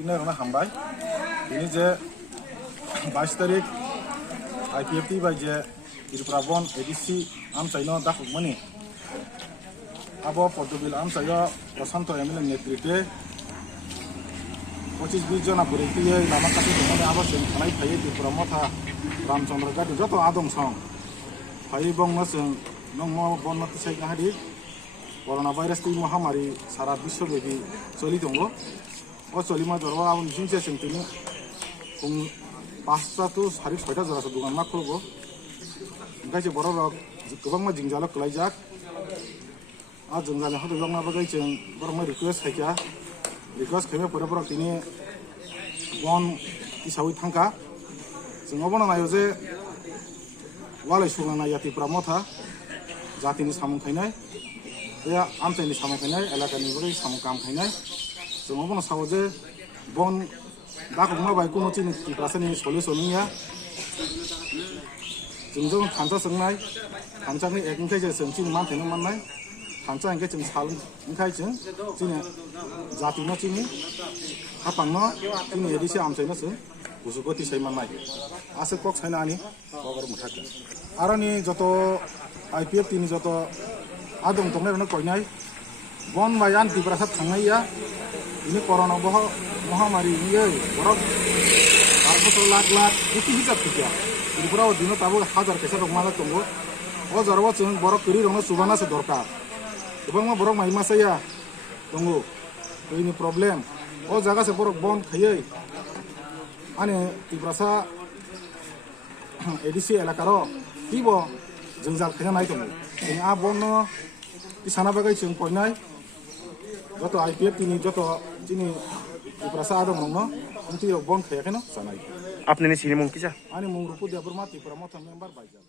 Ini hambai. Ini je 22 tarik IPFT baje Tirupurabon ADC amsaino dakukmani. Abo Portugal amsayo Prosanto Emile netrite 25-20 jona buritiye lama kasi domone abo sing khanai phaye Tirupuramatha Ramchandra Gadi joto adong song. Phaye bong no sing nongmo bonnati sai ngahadi coronavirus ti mahamari sara bisho bebi choli dongo. O চলিমা জরবা আবন জিনসে সেন্টিনি kum pasta tu hari 6টা জরা দোকান মা খুলবো গাইছে বড় rock গোবাং মা জিংজাল কলাইজাক আ জংজাল হতে লং না বাগাই চেং বড় মা রিকোয়েস্ট হাইকা রিকোয়েস্ট খেমে পরে পরে তিনি বন ইসাউই থাঙ্কা जों অবনা নাইও যে ওয়ালাই সুগানা ইয়াতি প্রামথা জাতিনি সামুং খাইনাই বে আমচাইনি সামুং খাইনাই এলাকানি বড়ই সামুং কাম খাইনাই जों अबनो सावो जे बन दाखुमा बाय कुनो चिनि तिप्रासनि सल्युशननिया जों थांसा सोंनाय थांसानि एकनिखाय जे जों चिनि मान थेनो माननाय थांसा इंखे जों साल इंखाय जों चिनि जातिनो चिनि हापांनो चिनि एदिसे आमसाइनो जों बुजुगति साइ माननाय आसे कक साइनानि बगर मुथाके आरोनि जतो आईपीएफ तिनि जतो आदम तंनायनो कयनाय बन बायान तिप्रासा थांनाया ini corona boh mahamari ini borok arboto lakh buti hisab tiga ini pura dino tabu 1000 kesa rok malak tunggu oh jarwa cung borok kiri rongna subana se dorkar ebang ma borok mai masaya tunggu ini problem oh jaga se borok bon khayai ane tibrasa edisi elakaro tibo jengjal khaya nai tunggu ini a bonno isana bagai chung koinai joto IPF tini joto chini Tiprasa adong nongno unti bon khaya keno sanai apne ne sini mung kisa ani mung rupu dia bermati pramotan member baja